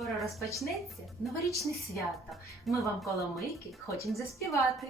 скоро розпочнеться новорічне свято. Ми вам коломийки хочемо заспівати.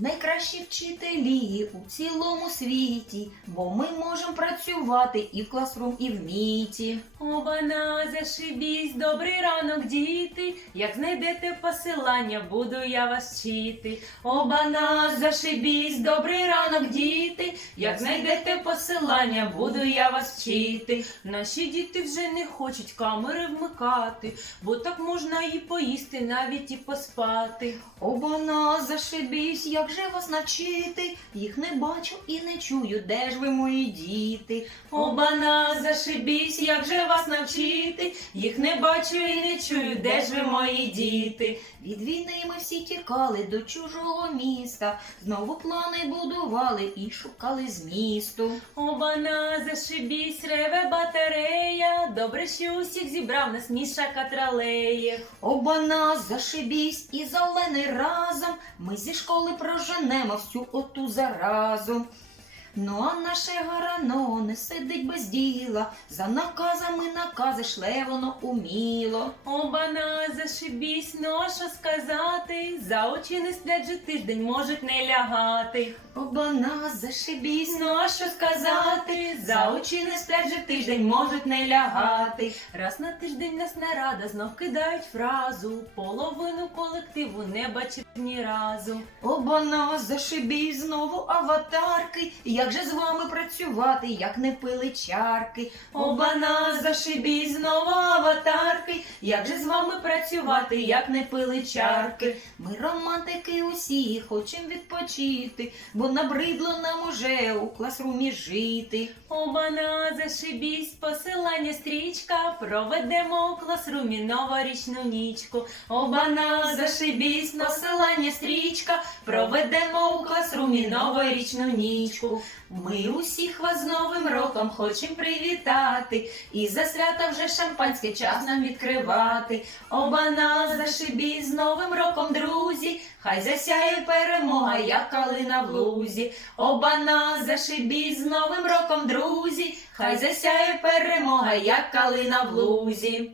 Найкращі вчителі у цілому світі, бо ми можемо працювати і в класрум, і в міті. Обана, зашибісь, добрий ранок, діти. Як знайдете посилання, буду я вас вчити. Обана, зашибісь, добрий ранок, діти. Як знайдете посилання, буду я вас вчити. Наші діти вже не хочуть камери вмикати, бо так можна і поїсти, навіть і поспати. Обана, зашибісь, як же вас навчити? Їх не бачу і не чую, де ж ви мої діти? Обана, зашибісь, як же вас навчити? Їх не бачу і не чую, де ж ви мої діти? Від війни ми всі тікали до чужого міста, знову плани будували і шукали змісту. Обана, зашибісь, реве батарея. Добре, що усіх зібрав нас Міша Катралеєв. Обана, зашибісь і зелений разом. Ми зі школи проженемо всю оту заразу. Ну а наше гарано не сидить без діла, за наказами накази шле воно уміло. Обана, зашибісь, ну а що сказати? За очі не сплять же тиждень, можуть не лягати. Обана, зашибісь, Ну а що сказати? За очі не сплять же тиждень, можуть не лягати. Раз на тиждень нас нарада знов кидають фразу. Половину колективу не бачив ні разу. Обана, зашибісь знову аватарки. Як же з вами працювати, як не пили чарки? Обана, зашибісь, знову аватарки. Як же з вами працювати, як не пили чарки? Ми романтики усі хочемо відпочити, бо набридло нам уже у класрумі жити. Обана, зашибісь, посилання стрічка. Проведемо у класрумі новорічну нічку. Обана, зашибісь, посилання стрічка. Проведемо у класрумі новорічну нічку. Ми усіх вас з Новим роком хочемо привітати. І за свята вже шампанське час нам відкривати. Обана, зашибісь з Новим роком, друзі. Хай засяє перемога, як калина в лузі. Обана, зашибісь з Новим роком, друзі. Хай засяє перемога, як калина в лузі.